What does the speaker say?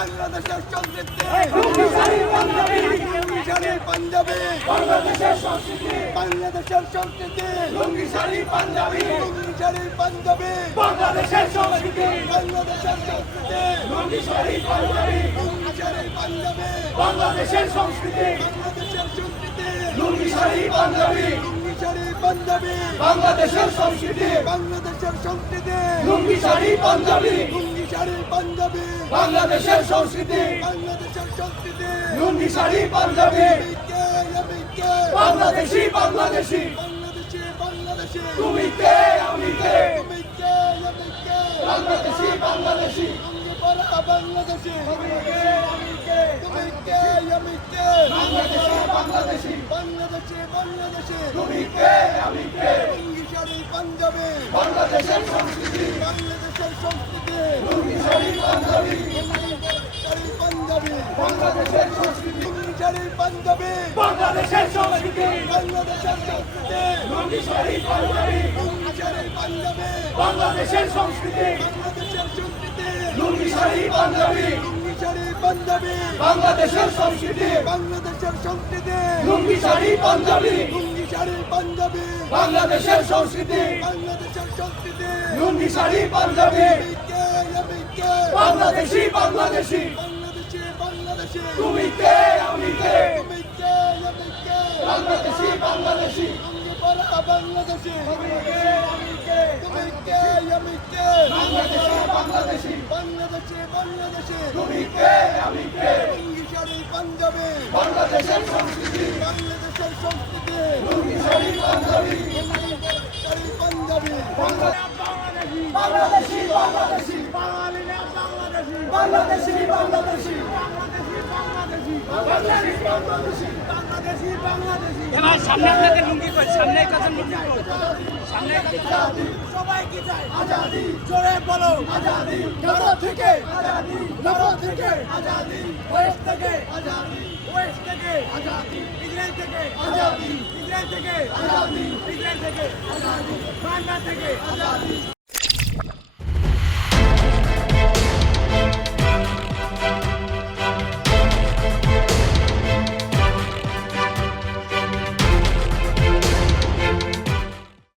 বাংলাদেশের সংস্কৃতি লুঙ্গি পাঞ্জাবি বাংলাদেশের সংস্কৃতি বাংলাদেশের সংস্কৃতি লুঙ্গি শাড়ি পাঞ্জাবি বাংলাদেশের সংস্কৃতি বাংলাদেশের সংস্কৃতি লুঙ্গি শাড়ি পাঞ্জাবি বাংলাদেশের সংস্কৃতি লুঙ্গি শাড়ি পাঞ্জাবি বাংলাদেশের সংস্কৃতি লুঙ্গি শাড়ি পাঞ্জাবি বাংলাদেশের সংস্কৃতি লুঙ্গি শাড়ি পাঞ্জাবি বাংলাদেশি বাংলাদেশি তুমি কে আমি কে বাংলাদেশি বাংলাদেশি বাংলাদেশি বাংলাদেশি বাংলাদেশি তুমি কে আমি কে পাঞ্জাবি বাংলাদেশের সংস্কৃতি লুঙ্গি শাড়ি পাঞ্জাবি বাংলাদেশের সংস্কৃতি বাংলাদেশের সংস্কৃতি লুঙ্গি শাড়ি পাঞ্জাবি বাংলাদেশের সংস্কৃতি লুঙ্গি শাড়ি পাঞ্জাবি বাংলাদেশের সংস্কৃতি লুঙ্গি শাড়ি পাঞ্জাবি বাংলাদেশের সংস্কৃতি লুঙ্গি শাড়ি পাঞ্জাবি বাংলাদেশি বাংলাদেশি তুমি কে আমি কে বাংলাদেশি বাংলাদেশি বাংলাদেশি বাংলাদেশি তুমি কে আমি কে পাঞ্জাবি বাংলাদেশের সংস্কৃতি লুঙ্গি শাড়ি পাঞ্জাবি বাংলাদেশি বাংলাদেশি বাংলাদেশি বাংলাদেশি এবার সামনে আপনাদের লুঙ্গি কই সামনে কাছে লুঙ্গি কই সামনে সবাই কি চায় আজাদি জোরে বলো আজাদি কেন থেকে আজাদি কেন থেকে আজাদি ওয়েস্ট থেকে আজাদি ওয়েস্ট থেকে আজাদি ইসরায়েল থেকে আজাদি ইসরায়েল থেকে আজাদি ইসরায়েল থেকে আজাদি বাংলা থেকে আজাদি